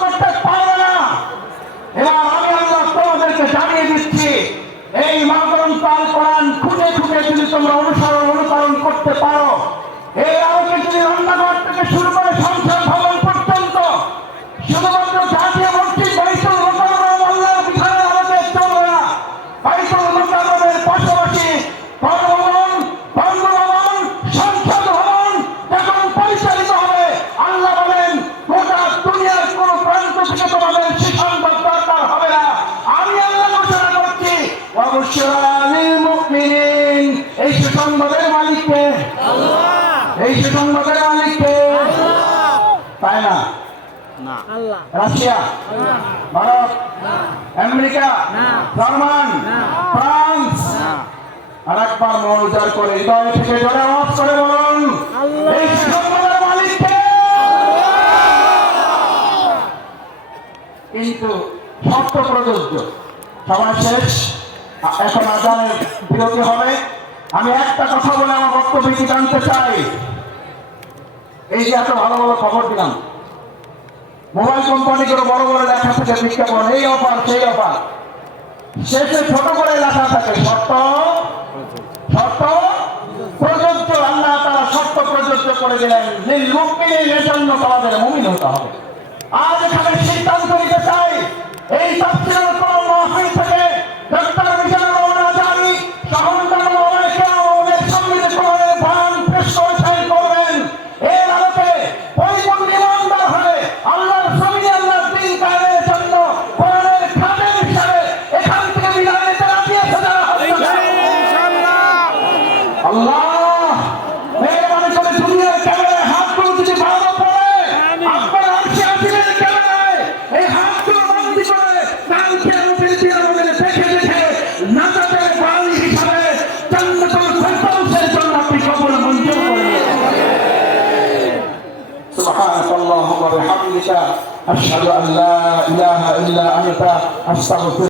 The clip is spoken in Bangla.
করতে পারবে না। এবার আমি আল্লাহ তোমাদেরকে জানিয়ে দিচ্ছি, এই মহাগ্রন্থ আল কোরআন খুঁজে খুঁজে যদি তোমরা অনুকরণ করতে পারো, এই আলোকে যদি রান্নাঘর থেকে শুরু করে সংসদ ভবন পর্যন্ত শুধুমাত্র জাতীয় মসজিদ বাইতুল মুকাররম আল্লাহর বিধানের আলোকে চলবে না। বাইতুল মুকাররমের পাশাপাশি গণভবন, বঙ্গভবন, সংসদ ভবন যখন পরিচালিত হবে, আল্লাহ বলেন গোটা দুনিয়ার কোন প্রান্ত থেকে তোমাদের সুসংবাদ দরকার হবে না। আমি আল্লাহ ঘোষণা করছি, ওয়াবশিরা লিল মুমিনিন, এই সুসংবাদের মালিক কে? আল্লাহ। এই সুসংবাদের মালিক কে? আল্লাহ। তাই না? না। আল্লাহ। Russia, Bharat, America, German, France. আর একবার মন উজাড় করে হৃদয় থেকে জোরে আওয়াজ করে বলুন, এই সুসংবাদের মালিক কে? কিন্তু শর্ত প্রযোজ্য। সময় শেষ, এখন আজানের বিরতি হবে। আমি একটা কথা বলে আমার বক্তব্য জানতে চাই। এই যে এত ভালো ভালো খবর দিলাম, মোবাইল কোম্পানিগুলো বড় বড় লেখা থাকে বিজ্ঞাপন, এই অফার সেই অফার, শেষে ছোট করে লেখা থাকে শর্ত প্রযোজ্য। আল্লাহ তারা শর্ত প্রযোজ্য করে দিলেন, লিল মুমিনিন, এজন্য তোমাদের মুমিন হতে হবে। আজ এখানে সিদ্ধান্ত নিতে চাই, এই তাফসীরের কোন মাহফিল থেকে ডক্টর মিজানুর রহমান আজহারী সহনদান ওলামায়ে কেরামের সম্মিলিত কোরআনের বয়ান পেশ করবেন। এর আলোকে পরিপূর্ণ ইমানদার হয়ে আল্লাহর জমিনে আল্লাহর দ্বীন কায়েমের জন্য কোরআনের খাদেম হিসেবে এখান থেকে বিদায় নিতে রাজি আছে যারা? ইনশাআল্লাহ। আল্লাহ মেহরবানি করে দুনিয়ার ক্যামেরায় হাতগুলো যদি বাড়ানো পড়ে, আপনার আরশে আজিমের ক্যামেরায় এই হাতগুলো বন্দী করে কালকে আমাদের দিয়ে আমাদের দেখে দেখে নাজাতের বাণী হিসাবে জান্নাতুল ফেরদাউসের জন্য আপনি কবুল মঞ্জুর করে নিন। সুবহানাল্লাহি ওয়া বিহামদিহি, আশহাদু আল্লা ইলাহা ইল্লা আনতা, আস্তাগফিরুকা।